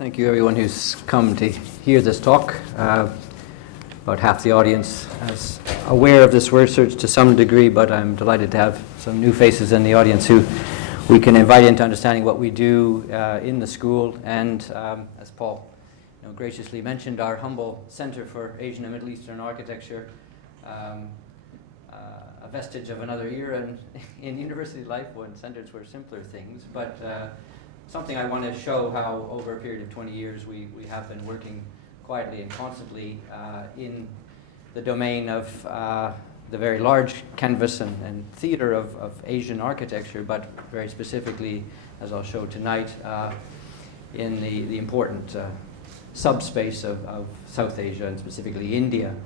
Thank you everyone who's come to hear this talk. About half the audience is aware of this research to some degree, but I'm delighted to have some new faces in the audience who we can invite into understanding what we do in the school and, as Paul graciously mentioned, our humble Center for Asian and Middle Eastern Architecture, a vestige of another era in university life when centers were simpler things, but something I want to show how over a period of 20 years we have been working quietly and constantly in the domain of the very large canvas and theater of Asian architecture, but very specifically, as I'll show tonight, in the important subspace of South Asia and specifically India.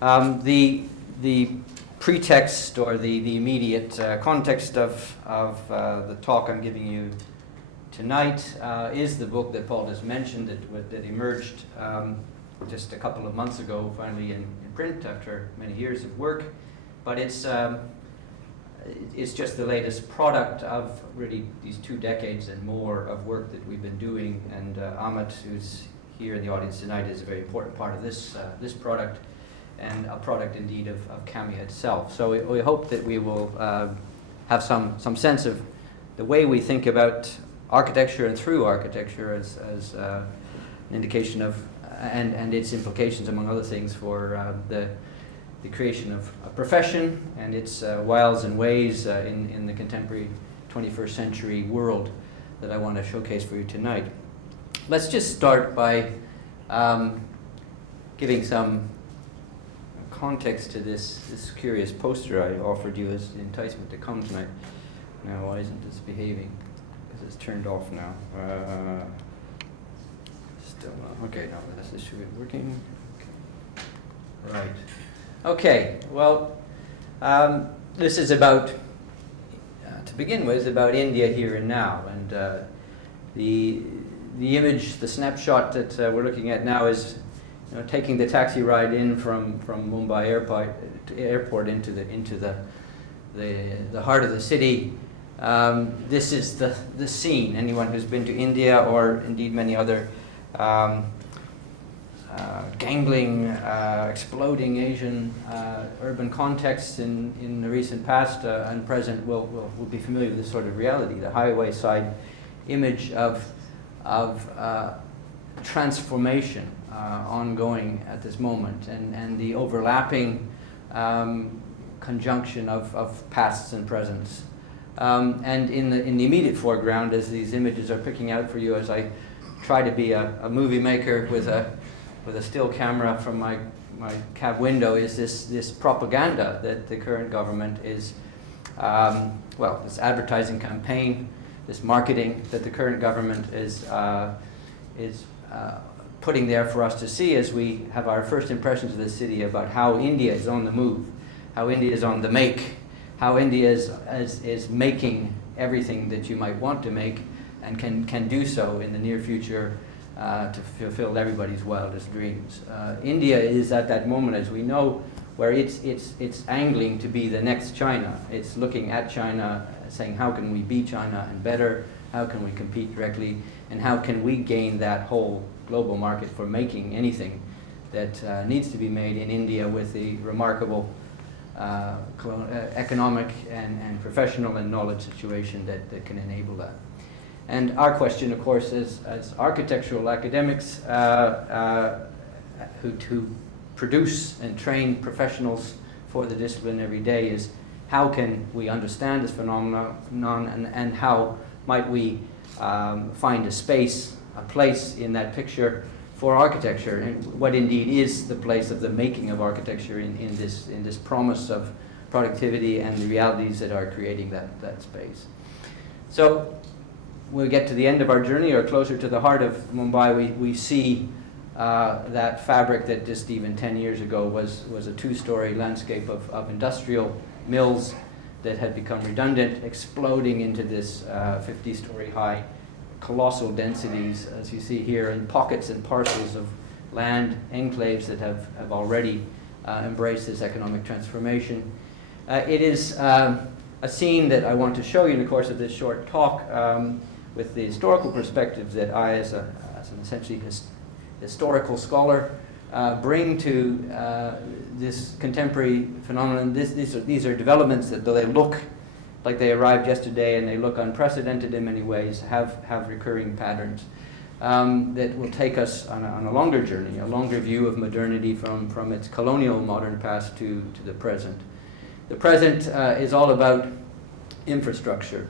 The pretext or the immediate context of the talk I'm giving you tonight is the book that Paul just mentioned that emerged just a couple of months ago, finally in print after many years of work. But it's just the latest product of really these 2 decades and more of work that we've been doing. And Amit, who's here in the audience tonight, is a very important part of this product, and a product indeed of CAMIA itself. So we hope that we will have some sense of the way we think about architecture and through architecture as an indication of, and its implications among other things for the creation of a profession and its wiles and ways in the contemporary 21st century world that I want to showcase for you tonight. Let's just start by giving some context to this curious poster I offered you as an enticement to come tonight. Now, why isn't this behaving? Because it's turned off now. Still not. Okay, now this should be working. Okay. Right. Okay, well, this is about, to begin with, about India here and now. And the image, the snapshot that we're looking at now is taking the taxi ride in from Mumbai airport into the heart of the city. This is the scene. Anyone who's been to India, or indeed many other gangling, exploding Asian urban contexts in the recent past and present will be familiar with this sort of reality. The highway side image of transformation ongoing at this moment, and the overlapping conjunction of pasts and presents. And in the immediate foreground, as these images are picking out for you, as I try to be a movie maker with a still camera from my cab window, is this propaganda that the current government is, this advertising campaign, this marketing that the current government is putting there for us to see as we have our first impressions of the city about how India is on the move, how India is on the make, how India is making everything that you might want to make and can do so in the near future to fulfill everybody's wildest dreams. India is at that moment, as we know, where it's angling to be the next China. It's looking at China, saying how can we be China and better, how can we compete directly, and how can we gain that whole global market for making anything that needs to be made in India with the remarkable economic and professional and knowledge situation that can enable that. And our question, of course, as architectural academics who produce and train professionals for the discipline every day, is how can we understand this phenomenon and how might we find a space, a place in that picture for architecture, and what indeed is the place of the making of architecture in this promise of productivity and the realities that are creating that space. So when we get to the end of our journey, or closer to the heart of Mumbai, we see that fabric that just even 10 years ago was a 2-story landscape of industrial mills that had become redundant, exploding into this 50-story high colossal densities, as you see here, in pockets and parcels of land, enclaves that have already embraced this economic transformation. It is a scene that I want to show you in the course of this short talk with the historical perspectives that I, as a as an essentially historical scholar, bring to this contemporary phenomenon. These are developments that, though they look like they arrived yesterday and they look unprecedented in many ways, have recurring patterns that will take us on a longer journey, a longer view of modernity from its colonial modern past to the present. The present is all about infrastructure.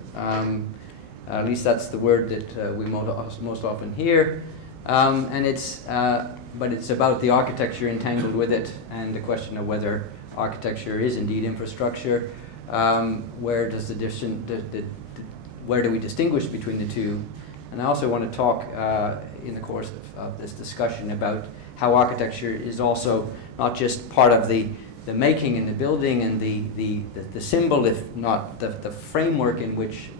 At least that's the word that we most often hear. But it's about the architecture entangled with it, and the question of whether architecture is indeed infrastructure. Where do we distinguish between the two? And I also want to talk in the course of this discussion about how architecture is also not just part of the making and the building and the symbol, if not the framework in which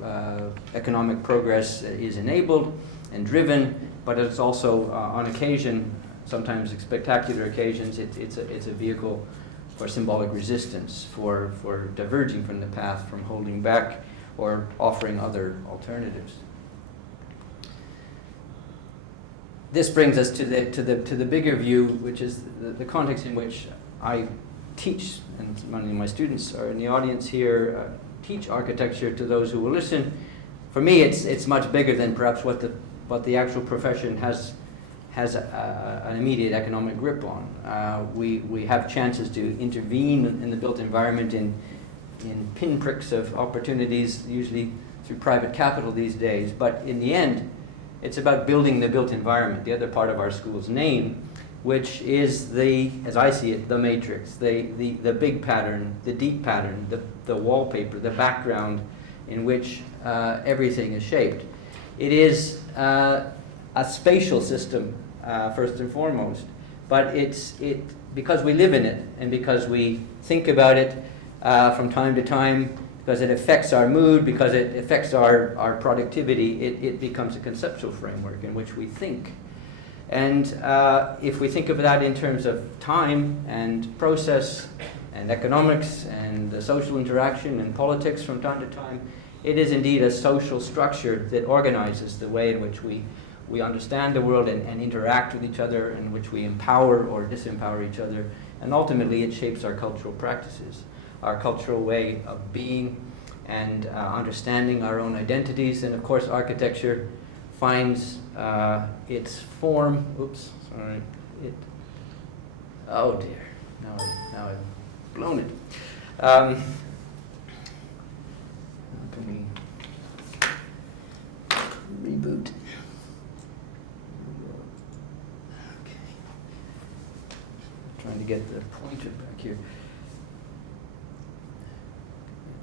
economic progress is enabled and driven, but it's also on occasion, sometimes spectacular occasions, it's a vehicle for symbolic resistance, for diverging from the path, from holding back or offering other alternatives. This brings us to the bigger view, which is the context in which I teach, and many of my students are in the audience here, teach architecture to those who will listen. For me, it's much bigger than perhaps what the actual profession has an immediate economic grip on. We have chances to intervene in the built environment in pinpricks of opportunities, usually through private capital these days. But in the end, it's about building the built environment, the other part of our school's name, which is as I see it, the matrix, the big pattern, the deep pattern, the wallpaper, the background in which everything is shaped. It is a spatial system, first and foremost, but because we live in it and because we think about it from time to time, because it affects our mood, because it affects our productivity, it becomes a conceptual framework in which we think. And if we think of that in terms of time and process and economics and the social interaction and politics from time to time, it is indeed a social structure that organizes the way in which we understand the world and interact with each other, in which we empower or disempower each other, and ultimately it shapes our cultural practices, our cultural way of being and understanding our own identities. And of course architecture finds its form, oh dear, now I've blown it. How can we reboot? Okay. Trying to get the pointer back here.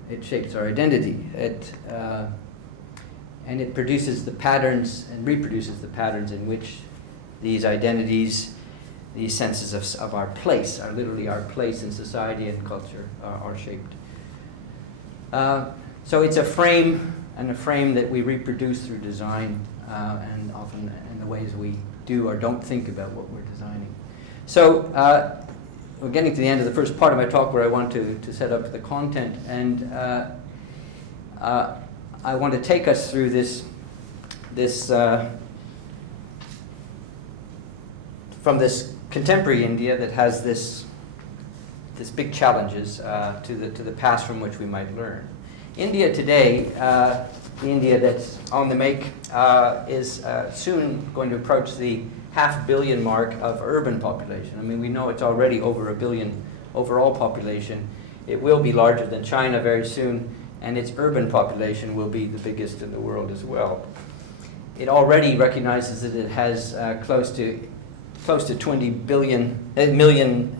It shapes our identity. And it produces the patterns and reproduces the patterns in which these identities, these senses of our place, are literally our place in society and culture, are shaped. So it's a frame, and a frame that we reproduce through design, and often in the ways we do or don't think about what we're designing. So we're getting to the end of the first part of my talk, where I want to set up the content, and I want to take us through this from this contemporary India that has this big challenges to the past from which we might learn. India today, the India that's on the make, is soon going to approach the 500 million mark of urban population. I mean, we know it's already over 1 billion overall population. It will be larger than China very soon, and its urban population will be the biggest in the world as well. It already recognizes that it has close to 20 million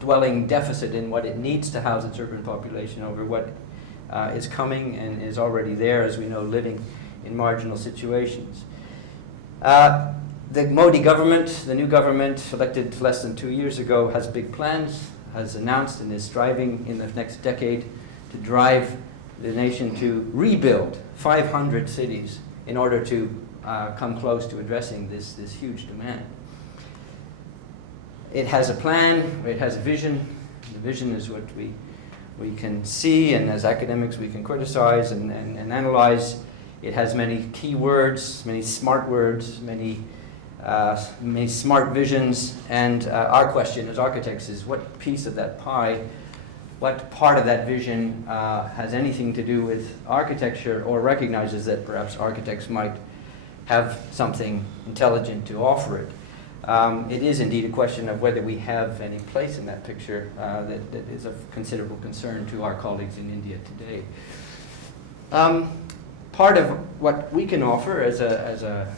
dwelling deficit in what it needs to house its urban population over what is coming and is already there, as we know, living in marginal situations. The Modi government, the new government elected less than 2 years ago, has big plans, has announced and is striving in the next decade to drive the nation to rebuild 500 cities in order to come close to addressing this huge demand. It has a plan, it has a vision. The vision is what we can see, and as academics we can criticize and analyze. It has many key words, many smart words, many smart visions, and our question as architects is what piece of that pie, what part of that vision has anything to do with architecture or recognizes that perhaps architects might have something intelligent to offer it. It is indeed a question of whether we have any place in that picture that is of considerable concern to our colleagues in India today. Part of what we can offer as a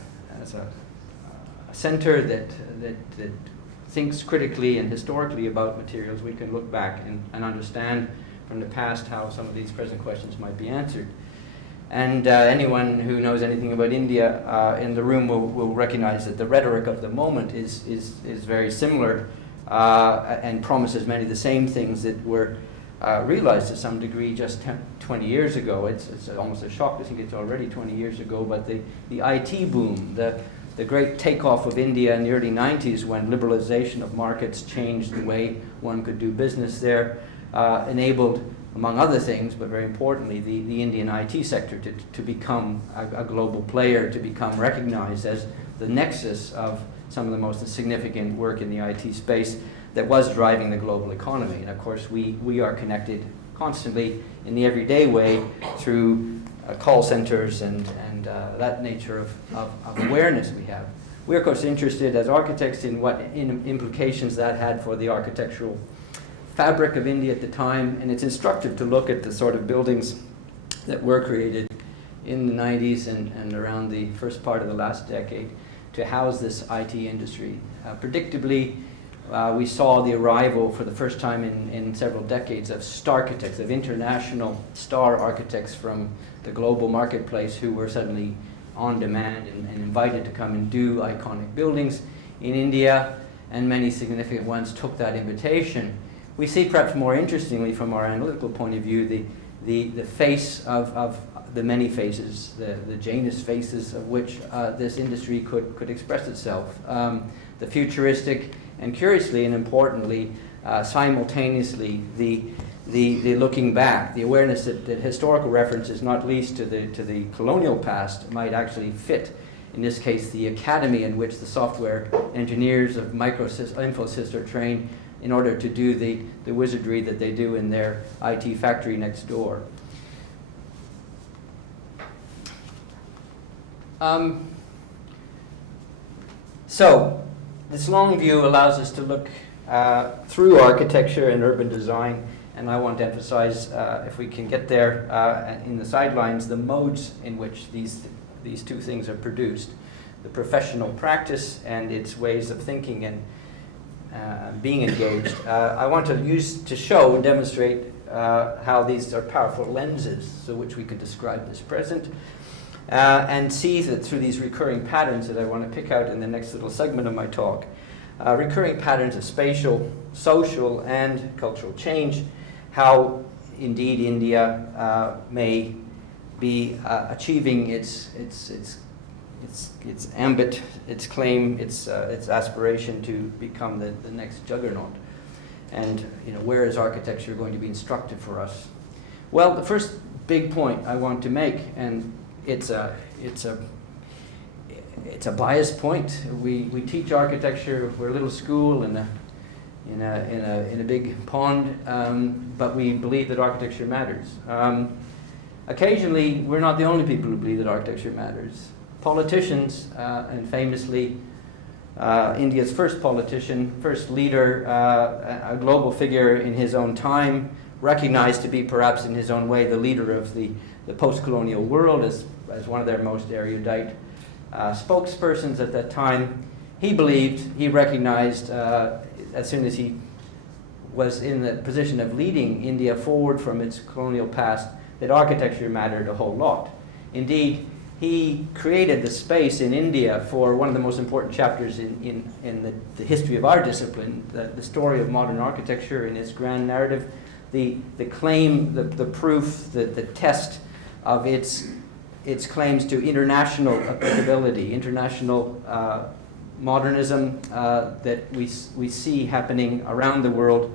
center that thinks critically and historically about materials, we can look back and understand from the past how some of these present questions might be answered. And anyone who knows anything about India in the room will recognize that the rhetoric of the moment is very similar and promises many of the same things that were realized to some degree just 20 years ago. It's almost a shock to think it's already 20 years ago, but the IT boom, the great takeoff of India in the early 90s when liberalization of markets changed the way one could do business there, enabled, among other things, but very importantly, the Indian IT sector to become a global player, to become recognized as the nexus of some of the most significant work in the IT space that was driving the global economy. And of course, we are connected constantly in the everyday way through call centers and that nature of awareness we have. We're of course interested as architects in what implications that had for the architectural fabric of India at the time, and it's instructive to look at the sort of buildings that were created in the 90s and around the first part of the last decade to house this IT industry. Predictably, we saw the arrival for the first time in several decades of starchitects, of international star architects from the global marketplace who were suddenly on demand and invited to come and do iconic buildings in India, and many significant ones took that invitation. We see perhaps more interestingly from our analytical point of view the face of the many faces, the Janus faces of which this industry could express itself. The futuristic and curiously and importantly, simultaneously, the looking back, the awareness that historical references, not least to the colonial past, might actually fit, in this case, the academy in which the software engineers of Infosys are trained in order to do the wizardry that they do in their IT factory next door. So, this long view allows us to look through architecture and urban design, and I want to emphasize, if we can get there in the sidelines, the modes in which these two things are produced. The professional practice and its ways of thinking and being engaged. I want to show and demonstrate how these are powerful lenses through which we could describe this present, and see that through these recurring patterns that I want to pick out in the next little segment of my talk, recurring patterns of spatial, social, and cultural change, how indeed India may be achieving its ambit, its claim, its aspiration to become the next juggernaut. And where is architecture going to be instructive for us? Well, the first big point I want to make, and it's a biased point. We teach architecture. We're a little school in a big pond, but we believe that architecture matters. Occasionally, we're not the only people who believe that architecture matters. Politicians, and famously India's first politician, first leader, a global figure in his own time, recognized to be perhaps in his own way the leader of the post-colonial world as one of their most erudite spokespersons at that time. He recognized as soon as he was in the position of leading India forward from its colonial past, that architecture mattered a whole lot. Indeed, he created the space in India for one of the most important chapters in the history of our discipline, the story of modern architecture in its grand narrative, the claim, the proof, the test of its claims to international applicability, international modernism that we see happening around the world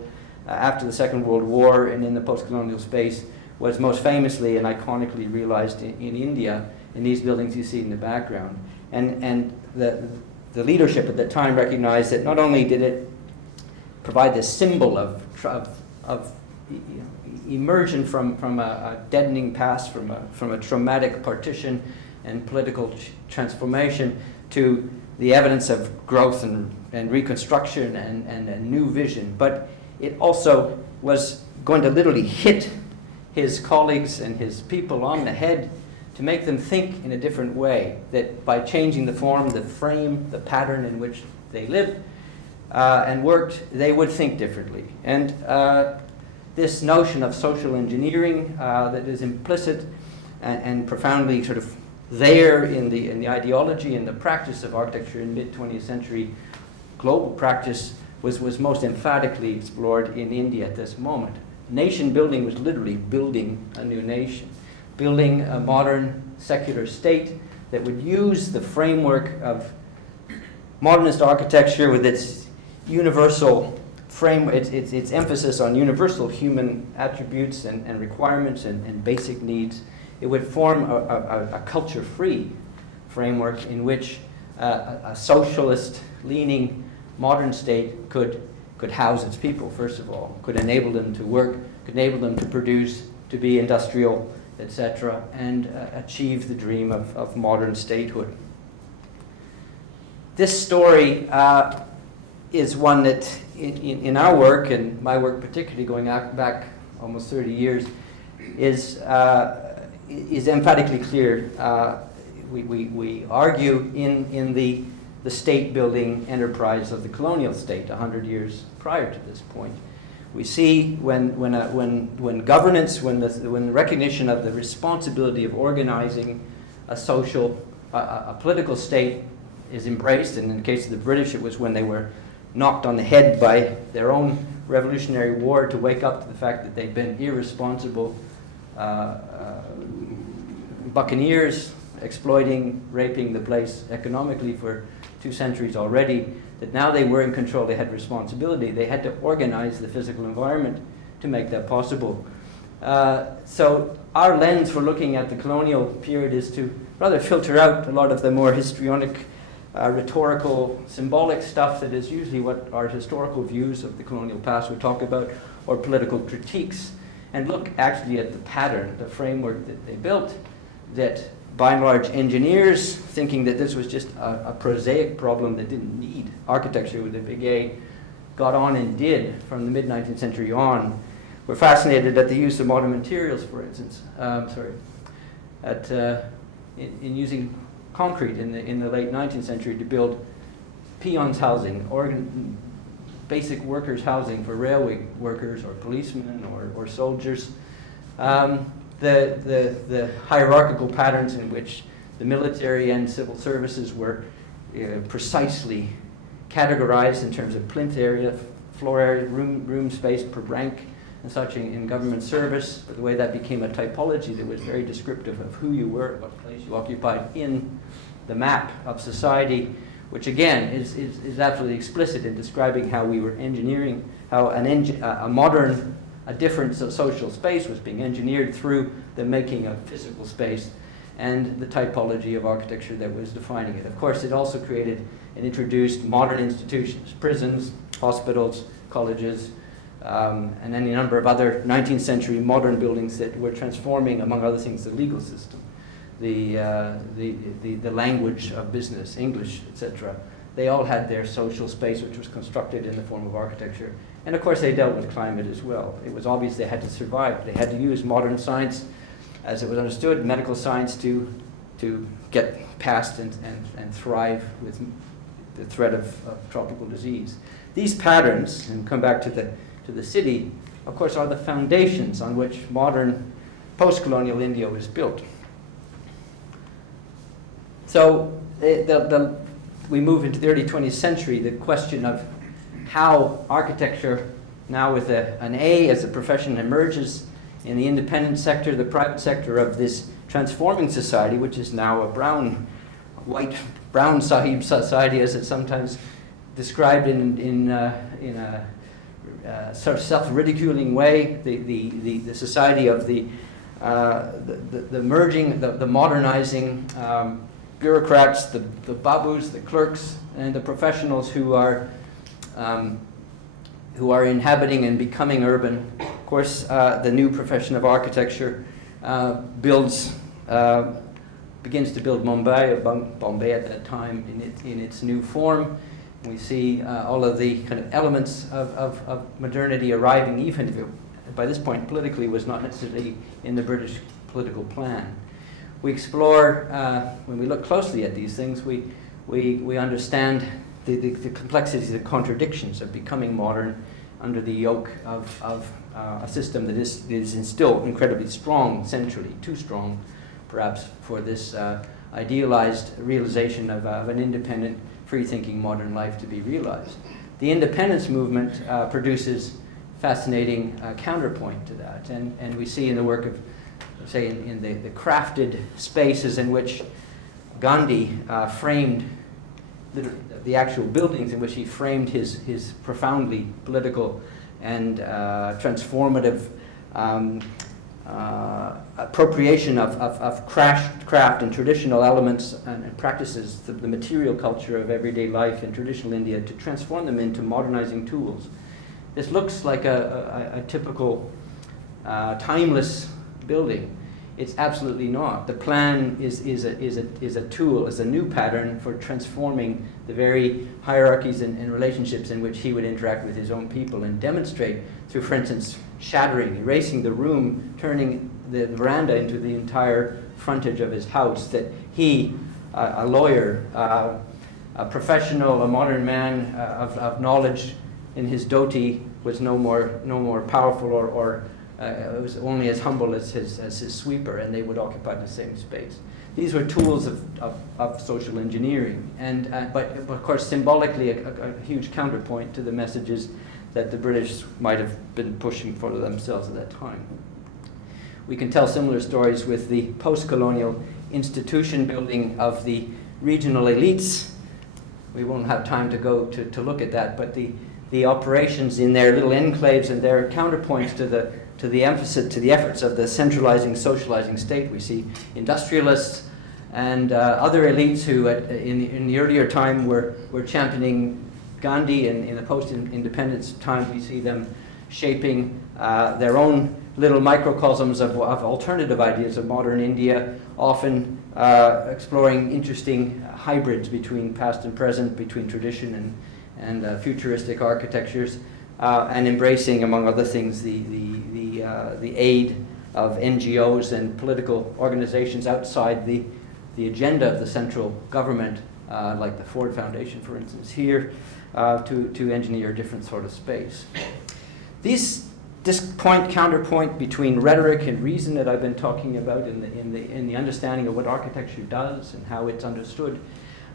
after the Second World War and in the post-colonial space, was most famously and iconically realized in India in these buildings you see in the background. And the leadership at the time recognized that not only did it provide this symbol of emergent from a deadening past, from a traumatic partition and political transformation, to the evidence of growth and reconstruction and a new vision, but it also was going to literally hit his colleagues and his people on the head to make them think in a different way, that by changing the form, the frame, the pattern in which they lived and worked, they would think differently. And this notion of social engineering that is implicit and profoundly sort of there in the ideology and the practice of architecture in mid-20th century global practice was most emphatically explored in India at this moment. Nation building was literally building a new nation, building a modern secular state that would use the framework of modernist architecture with its universal frame, its emphasis on universal human attributes and requirements and basic needs. It would form a culture-free framework in which a socialist-leaning modern state could house its people, first of all, could enable them to work, could enable them to produce, to be industrial, etc., and achieve the dream of modern statehood. This story is one that, in our work, and my work particularly going back almost 30 years, is emphatically clear. We argue in the state-building enterprise of the colonial state 100 years prior to this point. We see when governance, when the recognition of the responsibility of organizing a social, a political state is embraced, and in the case of the British, it was when they were knocked on the head by their own Revolutionary War to wake up to the fact that they'd been irresponsible buccaneers exploiting, raping the place economically for 2 centuries already, that now they were in control, they had responsibility, they had to organize the physical environment to make that possible. So our lens for looking at the colonial period is to rather filter out a lot of the more histrionic, rhetorical, symbolic stuff that is usually what our historical views of the colonial past would talk about, or political critiques, and look actually at the pattern, the framework that they built, that by and large engineers, thinking that this was just a prosaic problem that didn't need architecture with a big A, got on and did from the mid-19th century on. We're fascinated at the use of modern materials, for instance, in using concrete in the late 19th century to build peons housing, basic workers housing for railway workers or policemen or soldiers. The hierarchical patterns in which the military and civil services were precisely categorized in terms of plinth area, floor area, room space per rank, and such in government service, but the way that became a typology that was very descriptive of who you were, what place you occupied in the map of society, which again is absolutely explicit in describing how we were engineering, how a different social space was being engineered through the making of physical space and the typology of architecture that was defining it. Of course, it also created and introduced modern institutions, prisons, hospitals, colleges, and any number of other 19th century modern buildings that were transforming, among other things, the legal system, the language of business, English, etc. They all had their social space, which was constructed in the form of architecture. And of course, they dealt with climate as well. It was obvious they had to survive. They had to use modern science, as it was understood, medical science, to get past and thrive with the threat of tropical disease. These patterns, and come back to the city, of course, are the foundations on which modern post-colonial India was built. So we move into the early 20th century, the question of how architecture, now with an A as a profession, emerges in the independent sector, the private sector of this transforming society, which is now a white brown sahib society, as it's sometimes described in a sort of self-ridiculing way, the society of the the merging, the modernizing bureaucrats, the babus, the clerks, and the professionals who are inhabiting and becoming urban. Of course, the new profession of architecture begins to build Bombay at that time in its new form. We see all of the kind of elements of modernity arriving, even if it, by this point, politically was not necessarily in the British political plan. We explore, when we look closely at these things, we understand the complexities and contradictions of becoming modern under the yoke of a system that is still incredibly strong centrally, too strong perhaps for this idealized realization of an independent, free-thinking modern life to be realized. The independence movement produces fascinating counterpoint to that, and we see in the work of, say, in the crafted spaces in which Gandhi framed the actual buildings in which he framed his profoundly political and transformative appropriation of craft and traditional elements and practices, the material culture of everyday life in traditional India, to transform them into modernizing tools. This looks like a typical timeless building. It's absolutely not. The plan is a tool, is a new pattern for transforming the very hierarchies and relationships in which he would interact with his own people, and demonstrate through, for instance, shattering, erasing the room, turning the veranda into the entire frontage of his house, that he, a lawyer, a professional, a modern man of knowledge in his dhoti, was no more powerful or it was only as humble as his sweeper, and they would occupy the same space. These were tools of social engineering, but of course symbolically a huge counterpoint to the messages that the British might have been pushing for themselves at that time. We can tell similar stories with the post-colonial institution building of the regional elites. We won't have time to go to look at that, but the operations in their little enclaves and their counterpoints to the emphasis, to the efforts of the centralizing, socializing state. We see industrialists and other elites who in the earlier time were championing Gandhi, and in the post-independence time we see them shaping their own little microcosms of alternative ideas of modern India, often exploring interesting hybrids between past and present, between tradition and futuristic architectures, and embracing, among other things, the aid of NGOs and political organizations outside the agenda of the central government, like the Ford Foundation, for instance, here, to engineer a different sort of space. This counterpoint between rhetoric and reason that I've been talking about in the understanding of what architecture does and how it's understood,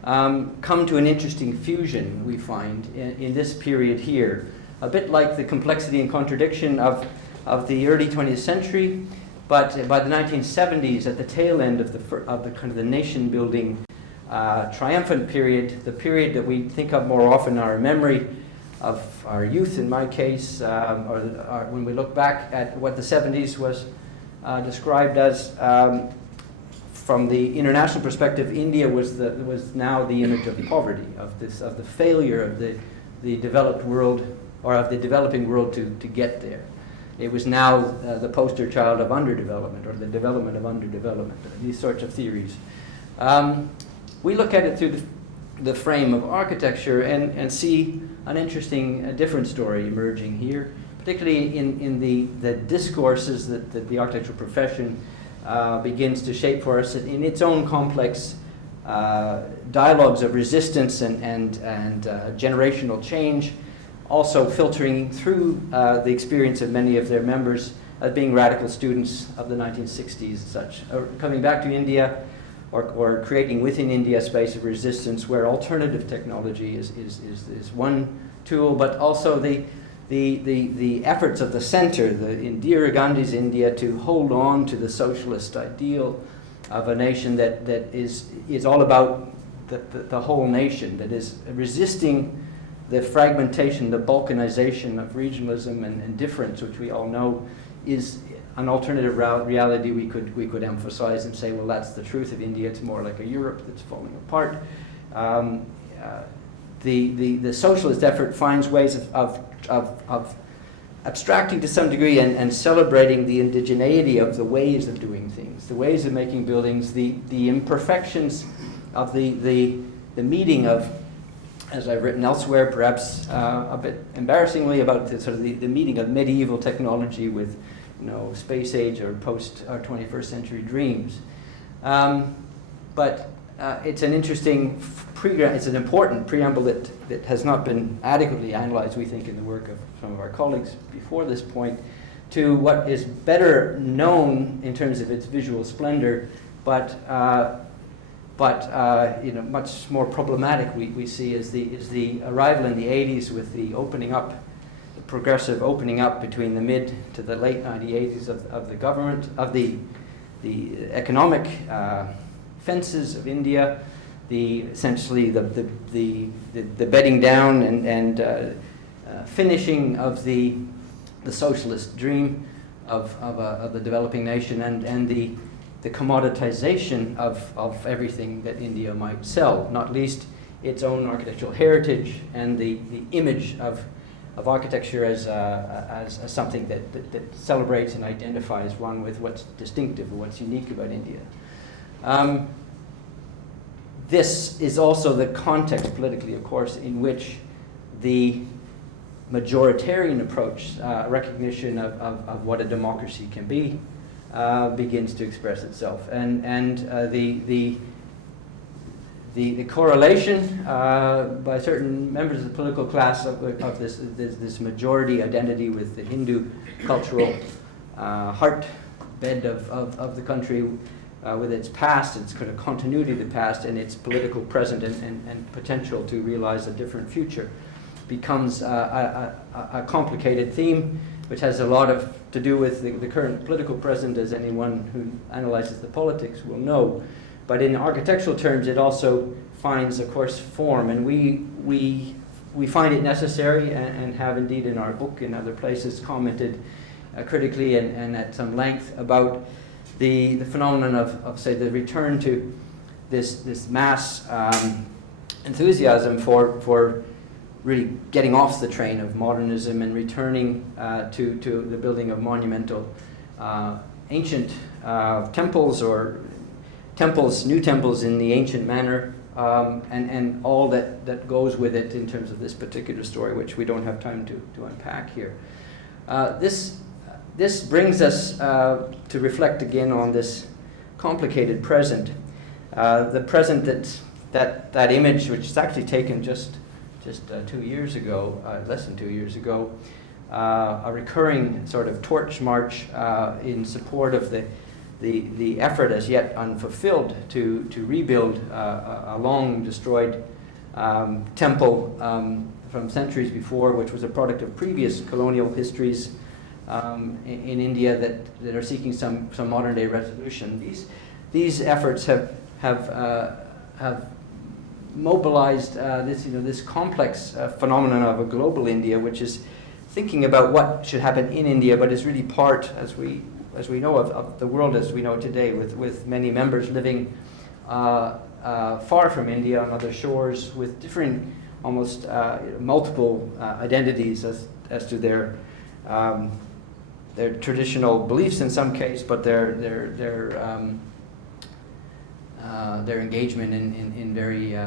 come to an interesting fusion, we find, in this period here. A bit like the complexity and contradiction of the early 20th century, but by the 1970s, at the tail end of the kind of the nation-building triumphant period, the period that we think of more often in our memory of our youth, in my case, or when we look back at what the 70s was described as, from the international perspective, India was now the image of poverty, of the failure of the developed world, or of the developing world to get there. It was now the poster child of underdevelopment, or the development of underdevelopment, these sorts of theories. We look at it through the frame of architecture and see an interesting different story emerging here, particularly in the discourses that the architectural profession begins to shape for us in its own complex dialogues of resistance and generational change, also filtering through the experience of many of their members as being radical students of the 1960s and such, coming back to India or creating within India a space of resistance where alternative technology is one tool, but also the efforts of the center, in Indira Gandhi's India, to hold on to the socialist ideal of a nation that is all about the whole nation, that is resisting the fragmentation, the balkanization of regionalism and difference, which we all know is an alternative reality we could emphasize and say, well, that's the truth of India. It's more like a Europe that's falling apart. The socialist effort finds ways of abstracting to some degree and celebrating the indigeneity of the ways of doing things, the ways of making buildings, the imperfections of the meeting of, as I've written elsewhere, perhaps a bit embarrassingly, about the meeting of medieval technology with, space age or post or 21st century dreams. But it's an interesting it's an important preamble that has not been adequately analyzed, we think, in the work of some of our colleagues before this point, to what is better known in terms of its visual splendor, but much more problematic we see is the arrival in the 80s with the opening up, the progressive opening up between the mid to the late 1980s of the government, of the economic fences of India, essentially the bedding down and finishing of the socialist dream of the developing nation, and the commoditization of everything that India might sell, not least its own architectural heritage and the image of architecture as something that celebrates and identifies one with what's distinctive or what's unique about India. This is also the context politically, of course, in which the majoritarian approach, recognition of what a democracy can be, begins to express itself, and the correlation by certain members of the political class of this majority identity with the Hindu cultural heartbed of the country, with its past, its kind of continuity of the past, and its political present and potential to realize a different future, becomes a complicated theme, which has a lot to do with the current political present, as anyone who analyzes the politics will know. But in architectural terms, it also finds, of course, form, and we find it necessary, and have indeed in our book and other places commented critically and at some length about the phenomenon of say, the return to this mass enthusiasm for really getting off the train of modernism and returning to the building of monumental ancient temples, or new temples in the ancient manner, and all that goes with it in terms of this particular story, which we don't have time to unpack here. This brings us to reflect again on this complicated present. The present that image, which is actually taken just 2 years ago, less than 2 years ago, a recurring sort of torch march in support of the effort as yet unfulfilled to rebuild a long destroyed temple from centuries before, which was a product of previous colonial histories in India that are seeking some modern day resolution. These efforts have mobilized this complex phenomenon of a global India, which is thinking about what should happen in India, but is really part, as we know, of the world as we know it today, with many members living far from India on other shores, with differing, almost multiple identities as to their traditional beliefs in some case, but their engagement in very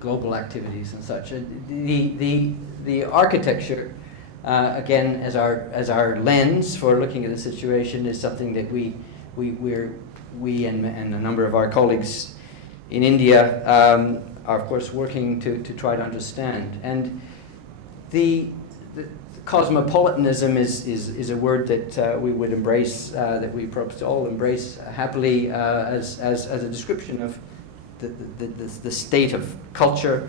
global activities and such. The architecture, again, as our lens for looking at the situation, is something that we and a number of our colleagues in India are, of course, working to try to understand. And the cosmopolitanism is a word that we would embrace, that we perhaps all embrace happily, as a description of the state of culture.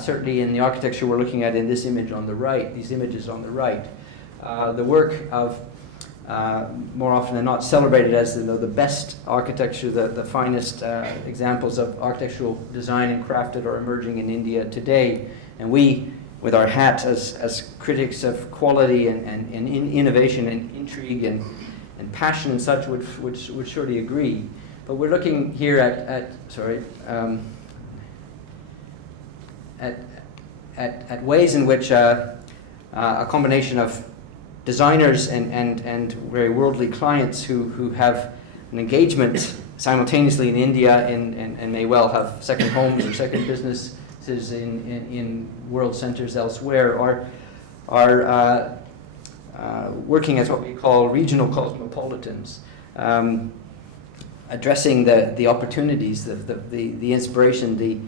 Certainly in the architecture we're looking at in this image on the right, these images on the right, the work of more often than not celebrated as the best architecture, the finest examples of architectural design and crafted are emerging in India today. And we with our hat as critics of quality and innovation and intrigue and passion and such would surely agree. But we're looking here at ways in which a combination of designers and very worldly clients who have an engagement simultaneously in India and may well have second homes or second businesses in world centers elsewhere, are working as what we call regional cosmopolitans, addressing the opportunities, the inspiration, the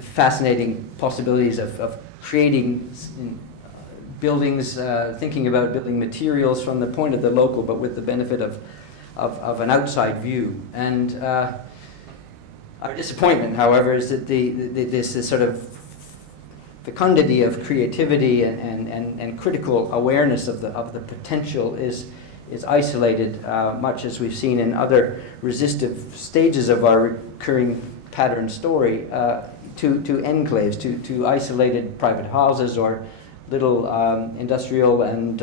fascinating possibilities of creating buildings, thinking about building materials from the point of the local, but with the benefit of an outside view. And our disappointment, however, is that this sort of fecundity of creativity and critical awareness of the potential is isolated, much as we've seen in other resistive stages of our recurring pattern story, to enclaves, to isolated private houses or little industrial and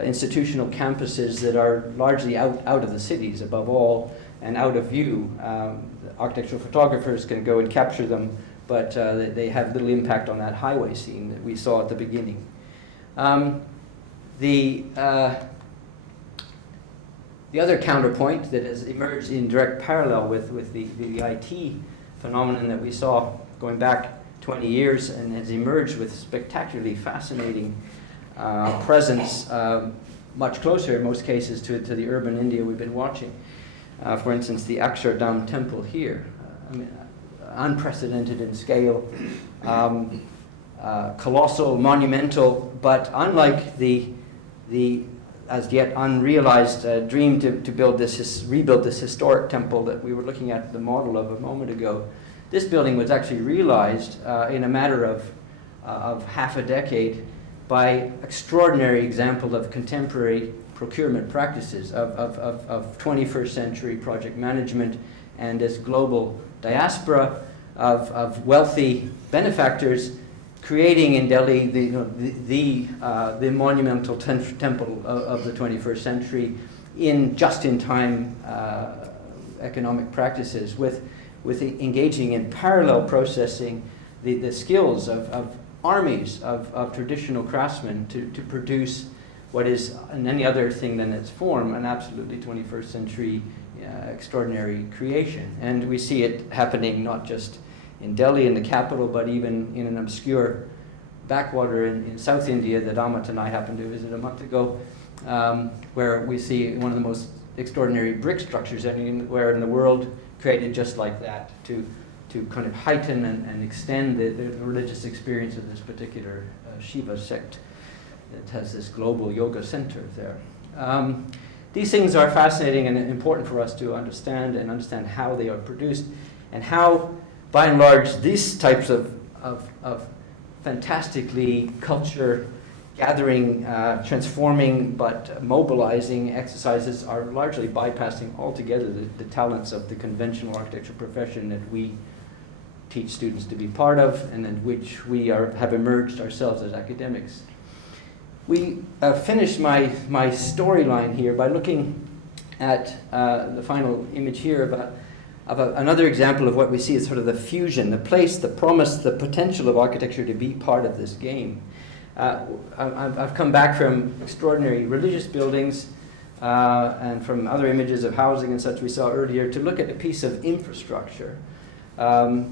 institutional campuses that are largely out of the cities, above all, and out of view. Architectural photographers can go and capture them, but they have little impact on that highway scene that we saw at the beginning. The other counterpoint that has emerged in direct parallel with the IT phenomenon that we saw going back 20 years and has emerged with spectacularly fascinating presence, much closer in most cases to the urban India we've been watching. For instance, the Akshardham Temple here, unprecedented in scale, colossal, monumental, but unlike the as yet unrealized dream to rebuild this historic temple that we were looking at the model of a moment ago, this building was actually realized in a matter of half a decade by extraordinary example of contemporary procurement practices of 21st century project management, and this global diaspora of wealthy benefactors creating in Delhi the monumental temple of the 21st century in just-in-time economic practices, with engaging in parallel processing the skills of armies of traditional craftsmen to produce what is, in any other thing than its form, an absolutely 21st century extraordinary creation. And we see it happening not just in Delhi, in the capital, but even in an obscure backwater in South India that Amit and I happened to visit a month ago, where we see one of the most extraordinary brick structures anywhere in the world created just like that to kind of heighten and extend the religious experience of this particular Shiva sect that has this global yoga center there. These things are fascinating and important for us to understand how they are produced, and how, by and large, these types of fantastically culture gathering, transforming, but mobilizing exercises are largely bypassing altogether the talents of the conventional architecture profession that we teach students to be part of, and in which we have emerged ourselves as academics. We finished my storyline here by looking at the final image here of another example of what we see as sort of the fusion, the place, the promise, the potential of architecture to be part of this game. I've come back from extraordinary religious buildings and from other images of housing and such we saw earlier to look at a piece of infrastructure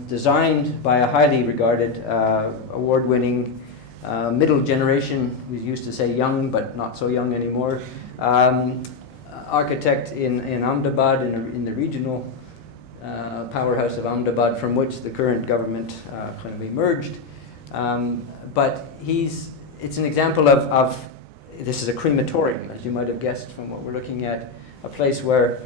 designed by a highly regarded, award-winning, middle generation, we used to say young but not so young anymore, architect in Ahmedabad, in the regional powerhouse of Ahmedabad, from which the current government kind of emerged. But it's an example of this is a crematorium, as you might have guessed from what we're looking at, a place where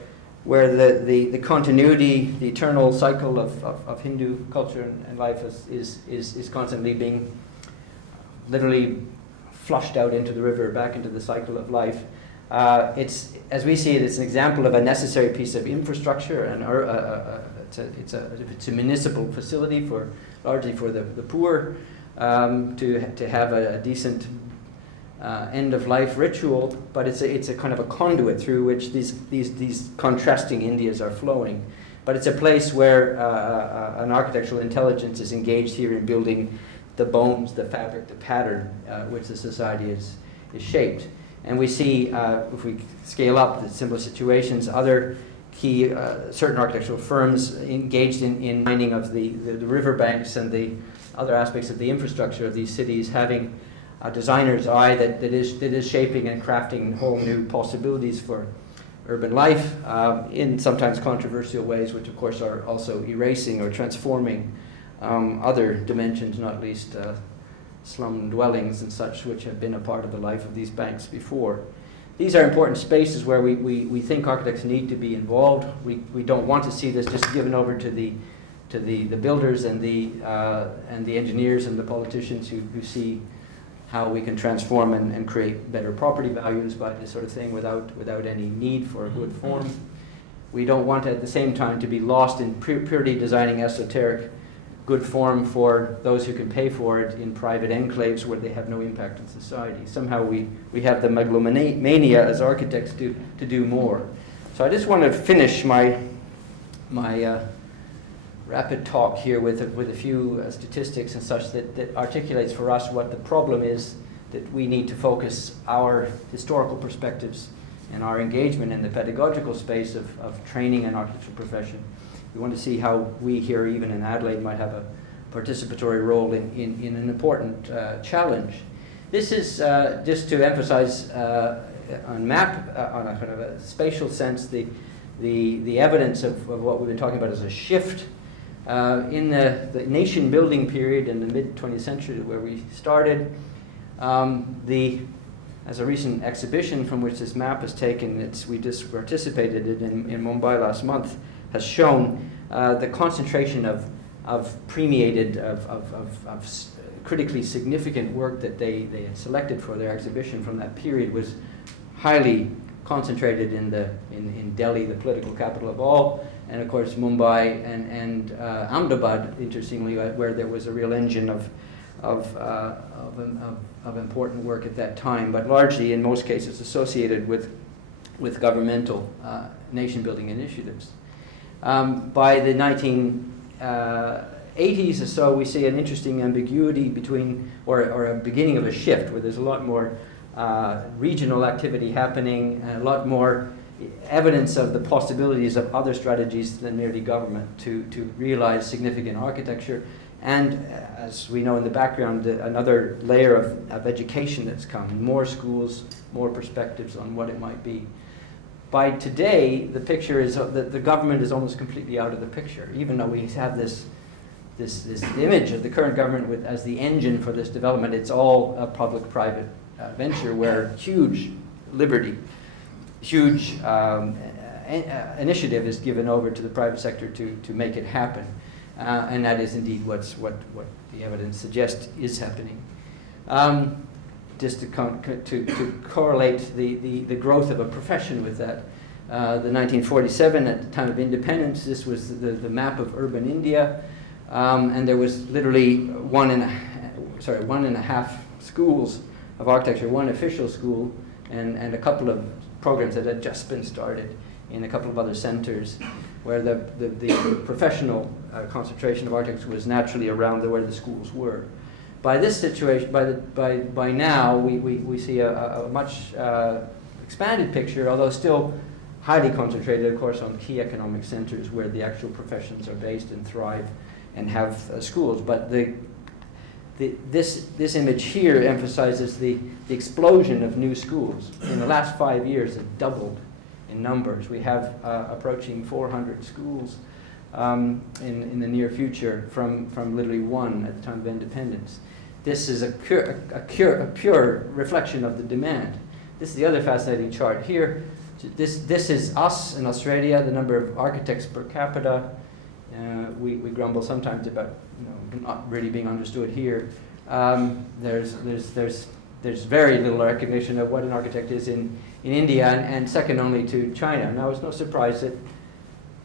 the continuity, the eternal cycle of Hindu culture and life is constantly being literally flushed out into the river, back into the cycle of life. It's, as we see it, it's an example of a necessary piece of infrastructure, and it's a municipal facility largely for the poor, to have a decent end-of-life ritual, but it's a kind of a conduit through which these contrasting Indias are flowing. But it's a place where an architectural intelligence is engaged here in building the bones, the fabric, the pattern which the society is shaped. And we see, if we scale up the similar situations, other key, certain architectural firms engaged in mining of the riverbanks and the other aspects of the infrastructure of these cities, having a designer's eye that is shaping and crafting whole new possibilities for urban life in sometimes controversial ways, which of course are also erasing or transforming other dimensions, not least slum dwellings and such, which have been a part of the life of these banks before. These are important spaces where we think architects need to be involved. We don't want to see this just given over to the builders and the engineers and the politicians who see how we can transform and create better property values by this sort of thing without any need for a good form. We don't want at the same time to be lost in purely designing esoteric good form for those who can pay for it in private enclaves where they have no impact on society. Somehow we have the megalomania as architects to do more. So I just want to finish my rapid talk here with a few statistics and such that articulates for us what the problem is, that we need to focus our historical perspectives and our engagement in the pedagogical space of training and architectural profession. We want to see how we here, even in Adelaide, might have a participatory role in an important challenge. This is just to emphasize on a kind of a spatial sense the evidence of what we've been talking about as a shift in the nation building period in the mid-20th century where we started. As a recent exhibition from which this map is taken, we just participated in Mumbai last month, has shown the concentration of premiated, of critically significant work that they had selected for their exhibition from that period was highly concentrated in Delhi, the political capital of all, and of course Mumbai and Ahmedabad, interestingly, where there was a real engine of important work at that time, but largely in most cases associated with governmental nation-building initiatives. By the 1980s or so, we see an interesting ambiguity between, or a beginning of a shift, where there's a lot more regional activity happening and a lot more evidence of the possibilities of other strategies than merely government to realize significant architecture. And as we know in the background, another layer of education that's come, more schools, more perspectives on what it might be. By today, the picture is that the government is almost completely out of the picture, even though we have this image of the current government as the engine for this development. It's all a public-private venture where huge liberty, huge initiative is given over to the private sector to make it happen. And that is indeed what the evidence suggests is happening. Just to correlate the growth of a profession with that, the 1947, at the time of independence, this was the map of urban India, and there was literally one and a half schools of architecture, one official school, and a couple of programs that had just been started in a couple of other centers, where the professional concentration of architects was naturally around where the schools were. By this situation, by now, we see a much expanded picture, although still highly concentrated, of course, on key economic centers where the actual professions are based and thrive and have schools. But this image here emphasizes the explosion of new schools. In the last 5 years, it doubled in numbers. We have approaching 400 schools in the near future from literally one at the time of independence. This is a pure reflection of the demand. This is the other fascinating chart here. This is us in Australia, the number of architects per capita. We grumble sometimes about not really being understood here. There's very little recognition of what an architect is in India, and second only to China. Now, it's no surprise that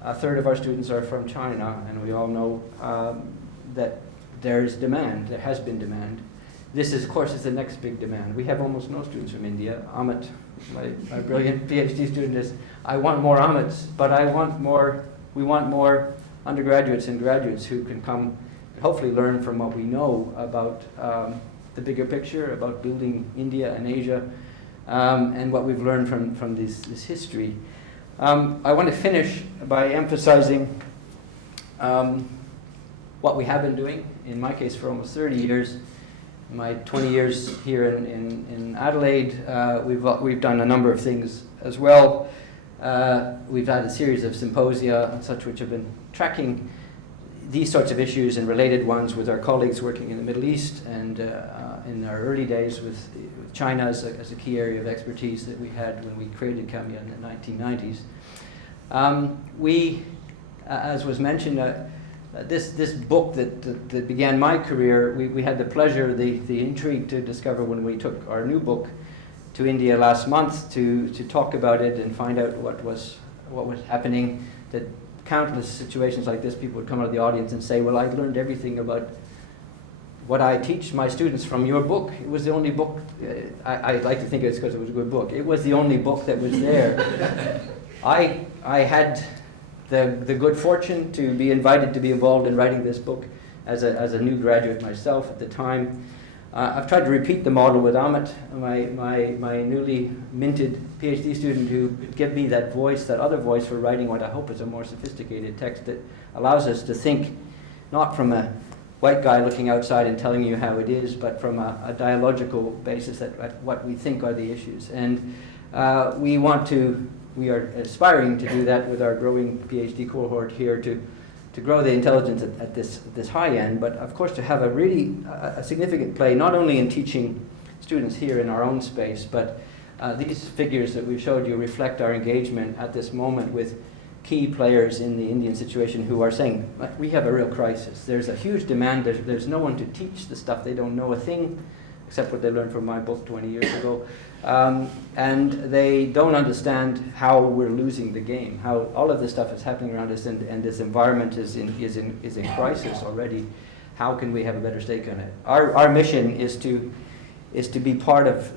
a third of our students are from China, and we all know that there's demand, there has been demand. This is, of course, is the next big demand. We have almost no students from India. Amit, my brilliant PhD student, is, I want more Amits, but we want more undergraduates and graduates who can come and hopefully learn from what we know about the bigger picture, about building India and Asia, and what we've learned from this history. I want to finish by emphasizing what we have been doing, in my case for almost 30 years. In my 20 years here in Adelaide, we've done a number of things as well. We've had a series of symposia and such which have been tracking these sorts of issues and related ones with our colleagues working in the Middle East, and in our early days with China as a key area of expertise that we had when we created CAMIA in the 1990s. As was mentioned, this book that began my career, we had the pleasure, the intrigue to discover when we took our new book to India last month to talk about it and find out what was happening, that countless situations like this, people would come out of the audience and say, well, I learned everything about what I teach my students from your book. It was the only book, I like to think it's because it was a good book. It was the only book that was there. I had the good fortune to be invited to be involved in writing this book as a new graduate myself at the time. I've tried to repeat the model with Amit, my newly minted PhD student, who gave me that voice, that other voice for writing what I hope is a more sophisticated text that allows us to think not from a white guy looking outside and telling you how it is, but from a dialogical basis at what we think are the issues. And we are aspiring to do that with our growing PhD cohort here to grow the intelligence at this high end, but of course to have a really significant play, not only in teaching students here in our own space, but these figures that we've showed you reflect our engagement at this moment with key players in the Indian situation who are saying, we have a real crisis. There's a huge demand. There's no one to teach the stuff. They don't know a thing except what they learned from my book 20 years ago. And they don't understand how we're losing the game, how all of this stuff is happening around us, and this environment is in crisis already. How can we have a better stake on it? Our mission is to be part of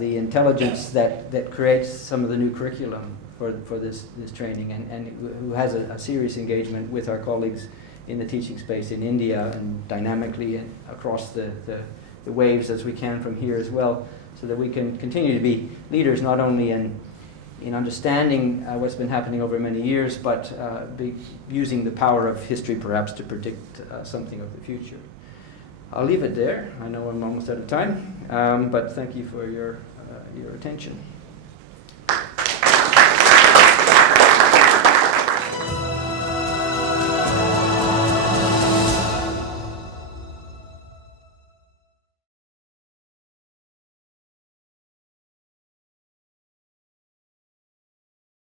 the intelligence that creates some of the new curriculum for this training, and who has a serious engagement with our colleagues in the teaching space in India and dynamically and across the waves as we can from here as well, so that we can continue to be leaders not only in understanding what's been happening over many years, but be using the power of history perhaps to predict something of the future. I'll leave it there. I know I'm almost out of time, but thank you for your attention.